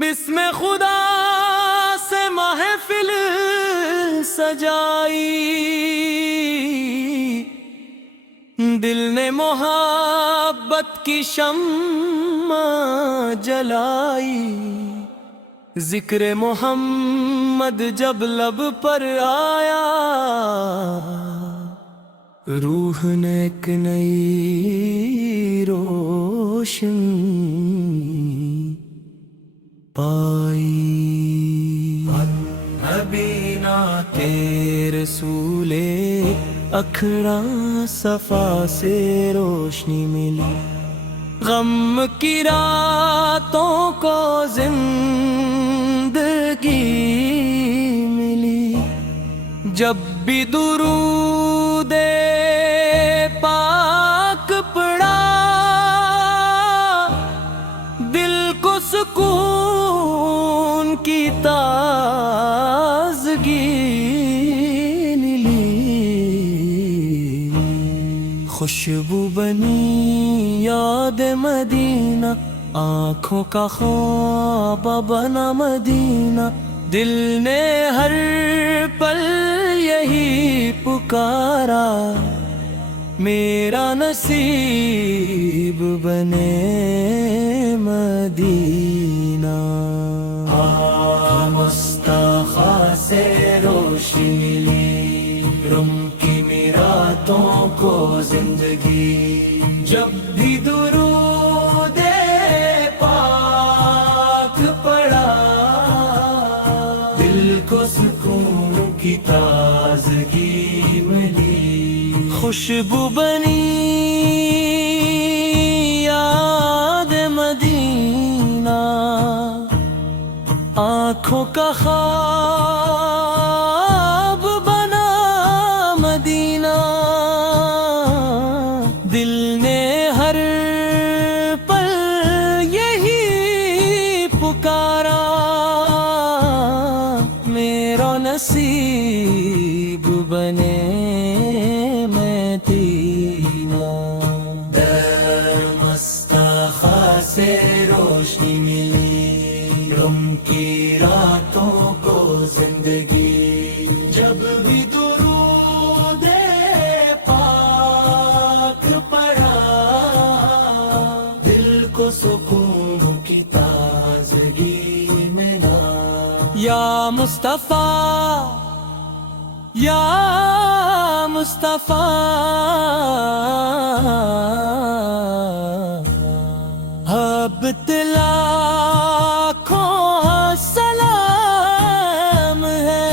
بسم خدا سے محفل سجائی، دل نے محبت کی شمع جلائی، ذکر محمد جب لب پر آیا، روح نے ایک نئی روشنی پائی۔ نبینا کے رسول اکھڑا صفا سے روشنی ملی، غم کی راتوں کو زندگی ملی، جب بھی درود پاک پڑھا دل کو سکون کی تازگی ملی، خوشبو بنی یاد مدینہ، آنکھوں کا خواب بنا مدینہ، دل نے ہر پل یہی پکارا، میرا نصیب بنے مدینہ۔ مصطفیٰ سے روشنی ملی، رم کی میراتوں کو زندگی، جب بھی درود پاک پڑھا دل کو سکون کی تازگی ملی، خوشبو بنی یاد مدینہ، آنکھوں کا خواب بنا مدینہ، دل نے ہر پل یہی پکارا، میرا نصیب بنے مدینہ۔ مصطفیٰ سے روشنی ملی، غم کی راتوں کو زندگی، جب بھی درود پاک پڑھا دل کو سکون کی تازگی ملا۔ یا مصطفیٰ یا مصطفیٰ، اب لاکھوں سلام ہے،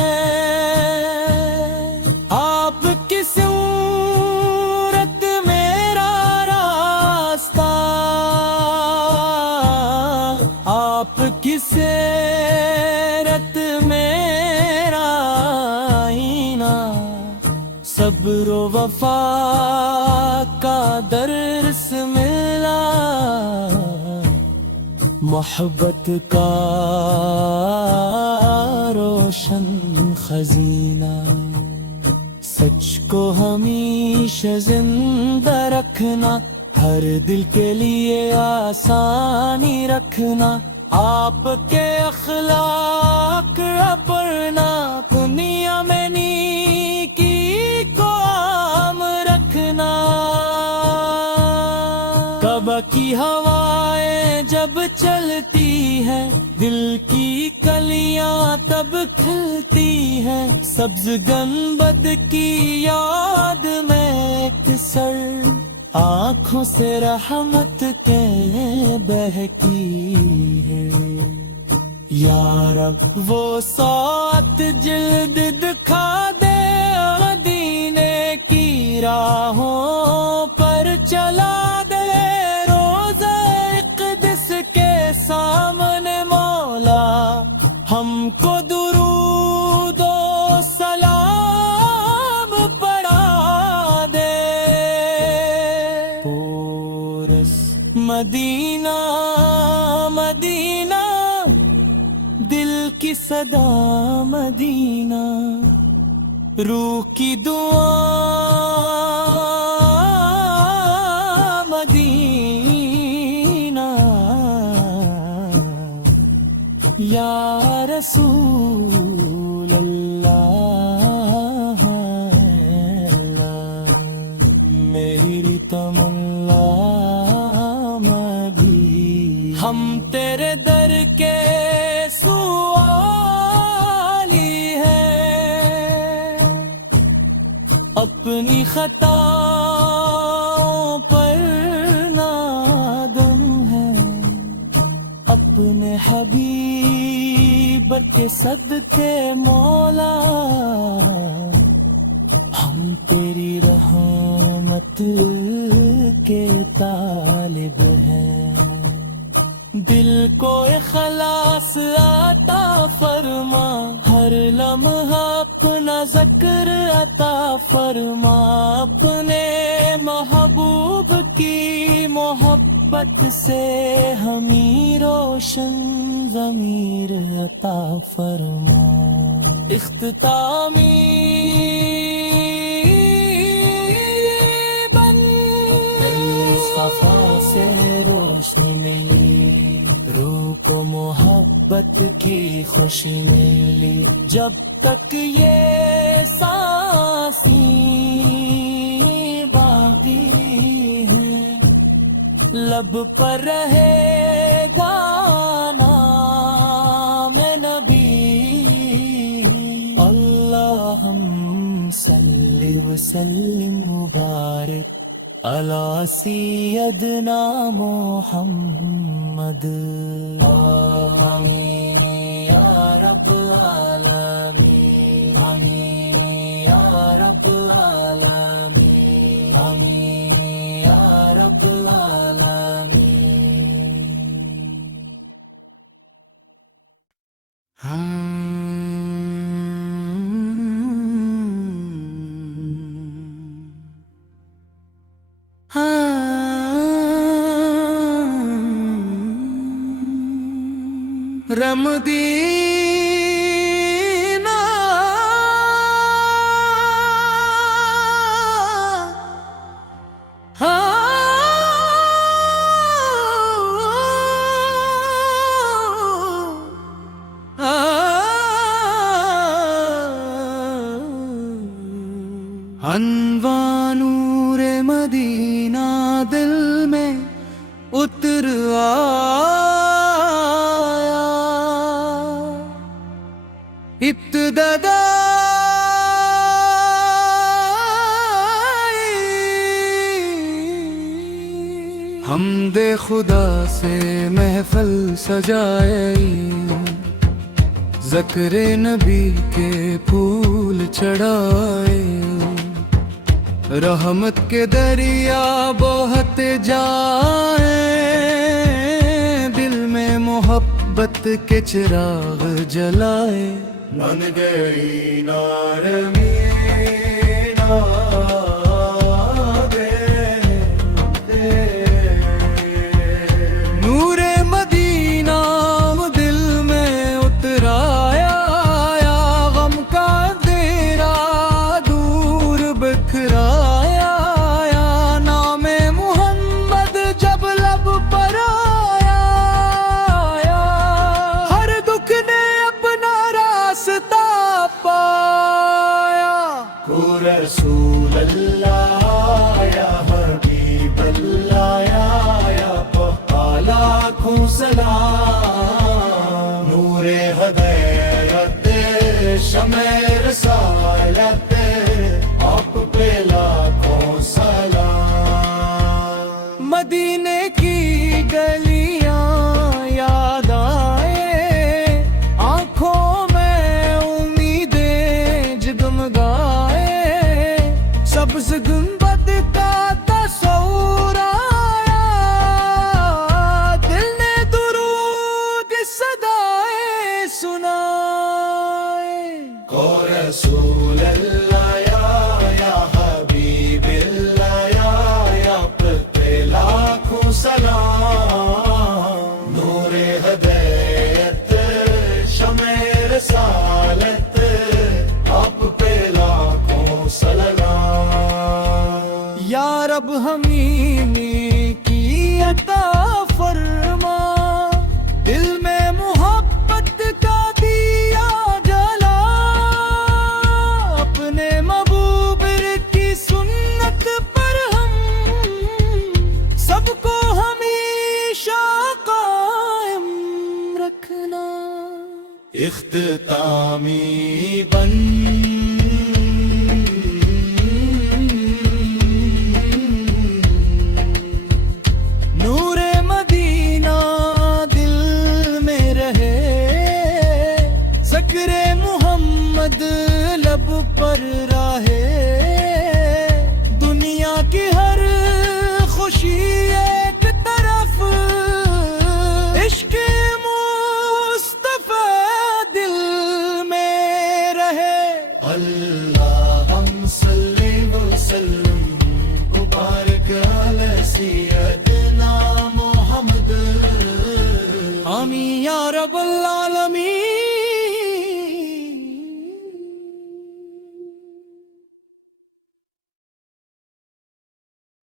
آپ کی صورت میرا راستہ، آپ کی سیرت میرا آئینہ، صبر و وفا کا درس ملا، محبت کا روشن خزینہ، سچ کو ہمیشہ زندہ رکھنا، ہر دل کے لیے آسانی رکھنا، آپ کے اخلاق اپنا دنیا میں نیکی کو عام رکھنا، کعبہ کی ہوائیں جب چلتی ہے دل کی کلیاں تب کھلتی ہیں، سبز گنبد کی یاد میں اکثر آنکھوں سے رحمت کے بہتی ہے، یا رب وہ سات جلد دکھا دے مدینے کی راہوں پر چلا دے، روزہ اقدس کے سامنے مولا ہم کو درود و سلام مدینہ مدینہ دل کی صدا مدینہ روح کی دعا مدینہ یا رسول اللہ میری تمنا مدینہ ہم تیرے در کے سوالی ہے اپنی خطاؤں پر نادم ہے اپنے حبیب کے صدقے مولا ہم تیری رحمت کے طالب ہیں دل کو اخلاص عطا فرما ہر لمحہ اپنا ذکر عطا فرما اپنے محبوب کی محبت سے ہمیں روشن ضمیر عطا فرما اختتامی بن صفا سے روشنی ملی روح کو محبت کی خوشی ملی جب تک یہ سانسیں باقی ہیں لب پر رہے گا نام نبی اللہم صلی وسلم مبارک علی سیدنا محمد آمین یا رب العالمین آمین یا رب العالمین آمین یا رب العالمین رمدینہ انوار نور مدینہ دل میں اتر آیا ابتدا حمد خدا سے محفل سجائے ذکر نبی کے پھول چڑھائے رحمت کے دریا بہت جائیں دل میں محبت کے چراغ جلائے بن گئی نارمینہ نور مدینہ دل میں اترایا یا غم کا اندھیرا دور بکھرایا یا نام محمد جب لب پر آیا ہر دکھ نے اپنا راستہ پایا کو رسول اللہ یا حبیب اللہ یا لاکھوں سلام نور ہدایت شمع رسالت آپ پہ لاکھوں سلام مدینے کی گلیاں یاد آئے آنکھوں میں امیدیں جگمگائے سبز گنبد کا تصور آیا دل نے درود صدائیں سنائے کو رسول اللہ یا حبیب اللہ یا پہ لاکھوں سلام رب ہمیں کی عطا فرما دل میں محبت کا دیا جلا اپنے محبوب کی سنت پر ہم سب کو ہمیشہ قائم رکھنا اختتامی بن نور مدینہ دل میں رہے ذکر محمد لب پر راہے دنیا کی ہر خوشی ایک طرف عشق مصطفیٰ دل میں رہے اللہم صلی وسلم مبارک علی سیدنا محمد آمین یا رب العالمین